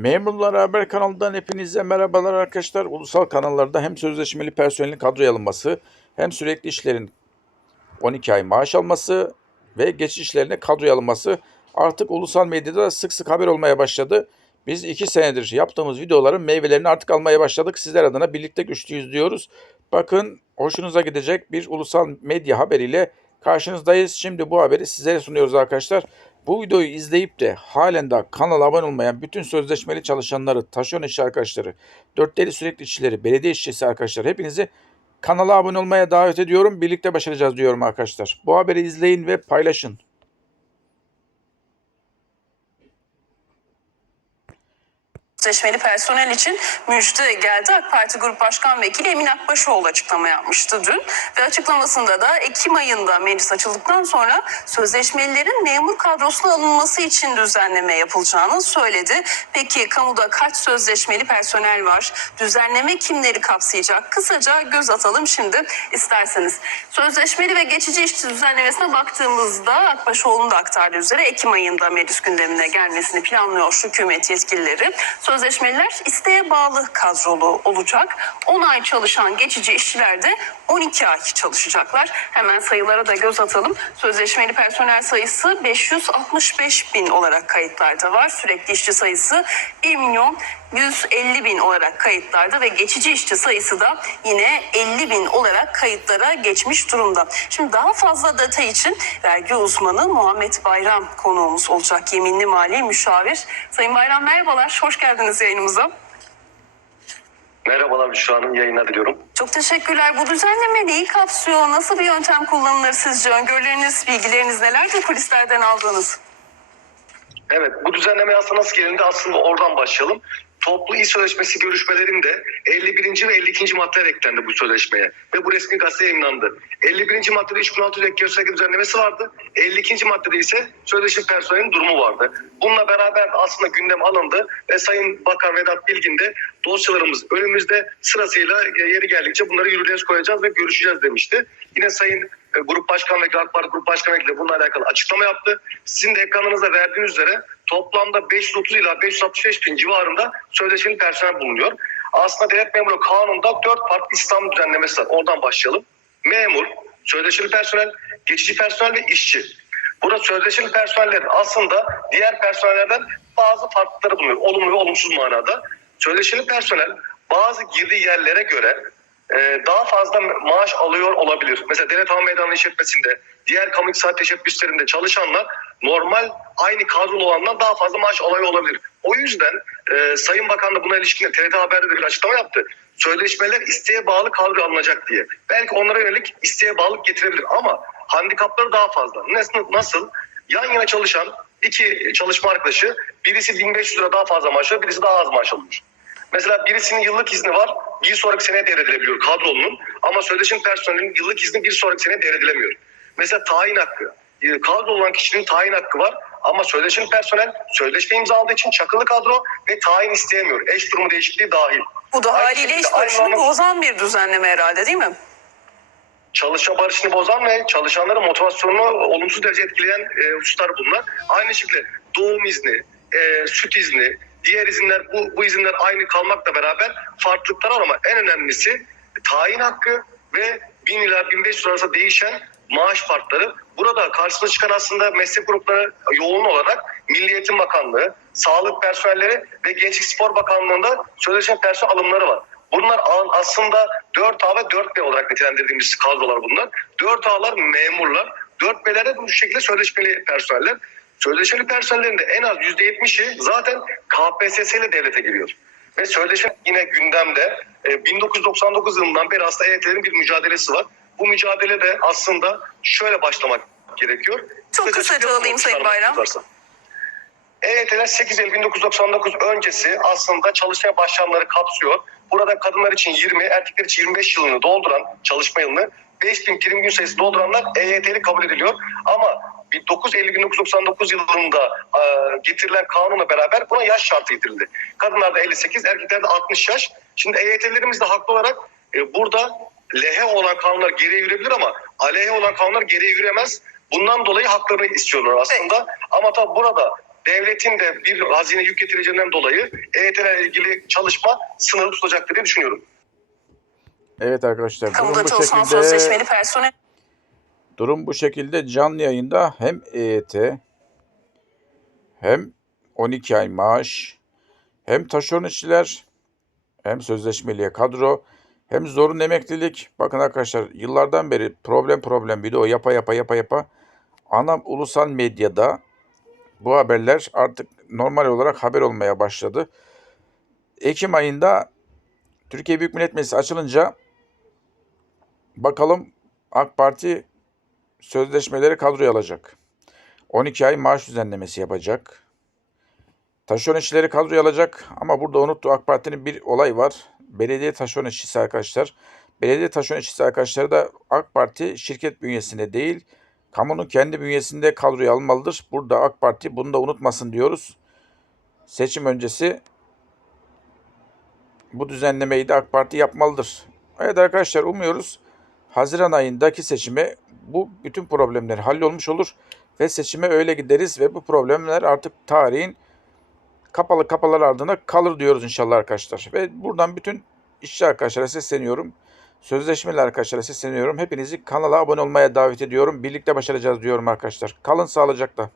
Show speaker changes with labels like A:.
A: Memurlar Haber kanalından hepinize merhabalar arkadaşlar. Ulusal kanallarda hem sözleşmeli personelin kadroya alınması hem sürekli işlerin 12 ay maaş alması ve geçiş işlerine kadroya alınması artık ulusal medyada da sık sık haber olmaya başladı. Biz 2 senedir yaptığımız videoların meyvelerini artık almaya başladık. Sizler adına birlikte güçlüyüz diyoruz. Bakın hoşunuza gidecek bir ulusal medya haberiyle karşınızdayız. Şimdi bu haberi sizlere sunuyoruz arkadaşlar. Bu videoyu izleyip de halen daha kanala abone olmayan bütün sözleşmeli çalışanları, taşeron işçi arkadaşları, dörtteli sürekli işçileri, belediye işçisi arkadaşlar hepinizi kanala abone olmaya davet ediyorum. Birlikte başaracağız diyorum arkadaşlar. Bu haberi izleyin ve paylaşın.
B: Sözleşmeli personel için müjde geldi. AK Parti Grup Başkan Vekili Emin Akbaşoğlu açıklama yapmıştı dün. Ve açıklamasında da Ekim ayında meclis açıldıktan sonra sözleşmelilerin memur kadrosuna alınması için düzenleme yapılacağını söyledi. Peki kamuda kaç sözleşmeli personel var? Düzenleme kimleri kapsayacak? Kısaca göz atalım şimdi isterseniz. Sözleşmeli ve geçici işçi düzenlemesine baktığımızda Akbaşoğlu'nun da aktardığı üzere Ekim ayında meclis gündemine gelmesini planlıyor hükümet yetkilileri. Sözleşmeliler isteğe bağlı kadrolu olacak. 10 ay çalışan geçici işçiler de 12 ay çalışacaklar. Hemen sayılara da göz atalım. Sözleşmeli personel sayısı 565 bin olarak kayıtlarda var. Sürekli işçi sayısı 1 milyon 150 bin olarak kayıtlarda ve geçici işçi sayısı da yine 50 bin olarak kayıtlara geçmiş durumda. Şimdi daha fazla data için vergi uzmanı Muhammed Bayram konuğumuz olacak. Yeminli Mali Müşavir. Sayın Bayram merhabalar, hoş geldiniz yayınımıza.
C: Merhabalar Büşra Hanım, yayınlar diliyorum.
B: Çok teşekkürler. Bu düzenleme neyi kapsıyor? Nasıl bir yöntem kullanılır sizce? Öngörüleriniz, bilgileriniz nelerdir kulislerden aldığınız?
C: Evet, bu düzenleme aslında nasıl gelindi? Aslında oradan başlayalım. Toplu iş sözleşmesi görüşmelerinde 51. ve 52. maddeler eklendi bu sözleşmeye ve bu resmi gazete yayınlandı. 51. maddede iş kural ek gösterge düzenlemesi vardı. 52. maddede ise sözleşme personelin durumu vardı. Bununla beraber aslında gündem alındı ve Sayın Bakan Vedat Bilgin de dosyalarımız önümüzde sırasıyla yeri geldikçe bunları yürürlüğe koyacağız ve görüşeceğiz demişti. Yine Sayın e, Grup Başkan Vekili AK Parti Grup Başkan Vekili bununla alakalı açıklama yaptı. Sizin de ekranınıza verdiğiniz üzere toplamda 530 ila 565 bin civarında sözleşmeli personel bulunuyor. Aslında devlet memuru kanununda 4 farklı İslam düzenlemesi var. Oradan başlayalım. Memur, sözleşmeli personel, geçici personel ve işçi. Burada sözleşmeli personellerin aslında diğer personellerden bazı farklılıkları bulunuyor. Olumlu ve olumsuz manada. Sözleşmeli personel bazı girdiği yerlere göre e, daha fazla maaş alıyor olabilir. Mesela devlet hava meydanı işletmesinde, diğer kamu iktisat teşebbüslerinde çalışanlar normal aynı kadrolu olandan daha fazla maaş alıyor olabilir. O yüzden e, Sayın Bakan da buna ilişkin TRT Haber'de de bir açıklama yaptı. Sözleşmeler isteğe bağlı kadro alınacak diye. Belki onlara yönelik isteğe bağlılık getirebilir ama handikapları daha fazla. Nasıl? nasıl? Yan yana çalışan iki çalışma arkadaşı birisi 1500 lira daha fazla maaş alıyor, birisi daha az maaş alıyor. Mesela birisinin yıllık izni var, bir sonraki seneye devredilebiliyor kadronun. Ama sözleşme personelinin yıllık izni bir sonraki seneye devredilemiyor. Mesela tayin hakkı. e, Kadro olan kişinin tayin hakkı var. Ama sözleşme personel sözleşme imzaladığı için çakılı kadro ve tayin isteyemiyor. Eş durumu değişikliği dahil.
B: Bu da haliyle iş barışını bozan bir düzenleme herhalde değil mi?
C: çalışma barışını bozan ve çalışanların motivasyonunu olumsuz derece etkileyen e, hususlar bunlar. Aynı şekilde doğum izni, e, süt izni, diğer izinler bu, bu izinler aynı kalmakla beraber farklılıklar var ama en önemlisi tayin hakkı ve 1000 ila 1500 arasında değişen maaş farkları. Burada karşısına çıkan aslında meslek grupları yoğun olarak Milli Eğitim Bakanlığı, Sağlık personelleri ve Gençlik Spor Bakanlığı'nda sözleşme personel alımları var. Bunlar aslında 4A ve 4B olarak nitelendirdiğimiz kadrolar bunlar. 4A'lar memurlar, 4B'ler de bu şekilde sözleşmeli personeller. Sözleşmeli personellerin de en az %70'i zaten KPSS ile devlete giriyor. Ve sözleşme yine gündemde. E, 1999 yılından beri aslında EYT'lerin bir mücadelesi var. Bu mücadele de aslında şöyle başlamak gerekiyor.
B: Çok
C: Kısaca
B: alayım Sayın Bayram.
C: varsa. EYT'ler 8 Eylül 1999 öncesi aslında çalışmaya başlayanları kapsıyor. Burada kadınlar için 20, erkekler için 25 yılını dolduran çalışma yılını 5000 prim gün sayısı dolduranlar EYT'li kabul ediliyor. Ama bir 9 Eylül 1999 yılında e, getirilen kanunla beraber buna yaş şartı getirildi. Kadınlarda 58, erkeklerde 60 yaş. Şimdi EYT'lerimiz de haklı olarak e, burada lehe olan kanunlar geriye yürüyebilir ama aleyhe olan kanunlar geriye yürüyemez. Bundan dolayı haklarını istiyorlar aslında. Ama tabii burada devletin de bir hazine yük getireceğinden dolayı EYT'lerle ilgili çalışma sınırı tutacaktır diye düşünüyorum.
A: Evet arkadaşlar durum
B: Kamuda
A: bu
B: çalışan
A: şekilde.
B: sözleşmeli personel
A: Durum bu şekilde canlı yayında hem EYT hem 12 ay maaş hem taşeron işçiler hem sözleşmeliye kadro hem zorunlu emeklilik. Bakın arkadaşlar yıllardan beri problem problem video yapa yapa yapa yapa ana ulusal medyada bu haberler artık normal olarak haber olmaya başladı. Ekim ayında Türkiye Büyük Millet Meclisi açılınca bakalım AK Parti sözleşmeleri kadroya alacak. 12 ay maaş düzenlemesi yapacak. Taşeron işçileri kadroya alacak ama burada unuttu AK Parti'nin bir olay var. Belediye taşeron işçisi arkadaşlar. Belediye taşeron işçisi arkadaşları da AK Parti şirket bünyesinde değil, kamunun kendi bünyesinde kadroya almalıdır. Burada AK Parti bunu da unutmasın diyoruz. Seçim öncesi bu düzenlemeyi de AK Parti yapmalıdır. Evet arkadaşlar umuyoruz Haziran ayındaki seçime bu bütün problemler hallolmuş olur ve seçime öyle gideriz ve bu problemler artık tarihin kapalı kapılar ardına kalır diyoruz inşallah arkadaşlar. Ve buradan bütün işçi arkadaşlara sesleniyorum. Sözleşmeli arkadaşlara sesleniyorum. Hepinizi kanala abone olmaya davet ediyorum. Birlikte başaracağız diyorum arkadaşlar. Kalın sağlıcakla.